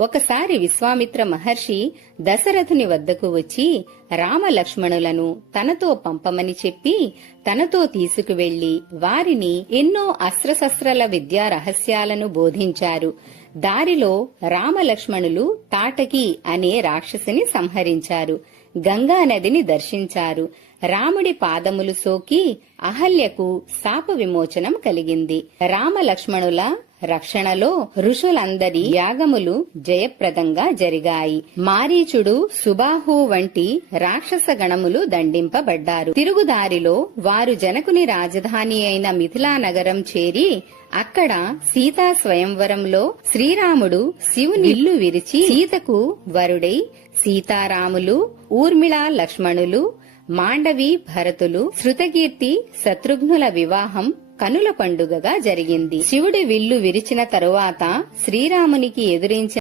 ఒకసారి విశ్వామిత్ర మహర్షి దశరథుని వద్దకు వచ్చి రామలక్ష్మణులను తనతో పంపమని చెప్పి తనతో తీసుకువెళ్లి వారిని ఎన్నో అస్త్రశస్త్రాల విద్యా రహస్యాలను బోధించారు. దారిలో రామలక్ష్మణులు తాటకి అనే రాక్షసిని సంహరించారు. గంగా నదిని దర్శించారు. రాముడి పాదములు సోకి అహల్యకు శాప విమోచనం కలిగింది. రామలక్ష్మణుల రక్షణలో ఋషులందరి యాగములు జయప్రదంగా జరిగాయి. మారీచుడు, సుబాహు వంటి రాక్షస గణములు దండింపబడ్డారు. తిరుగుదారిలో వారు జనకుని రాజధాని అయిన మిథిలా నగరం చేరి అక్కడ సీతా స్వయంవరంలో శ్రీరాముడు శివుని ఇల్లు విరిచి సీతకు వరుడై సీతారాములు, ఊర్మిళ లక్ష్మణులు, మాండవి భరతులు, శృతకీర్తి శత్రుఘ్నుల వివాహం కనుల పండుగగా జరిగింది. శివుడి విల్లు విరిచిన తరువాత శ్రీరామునికి ఎదురించిన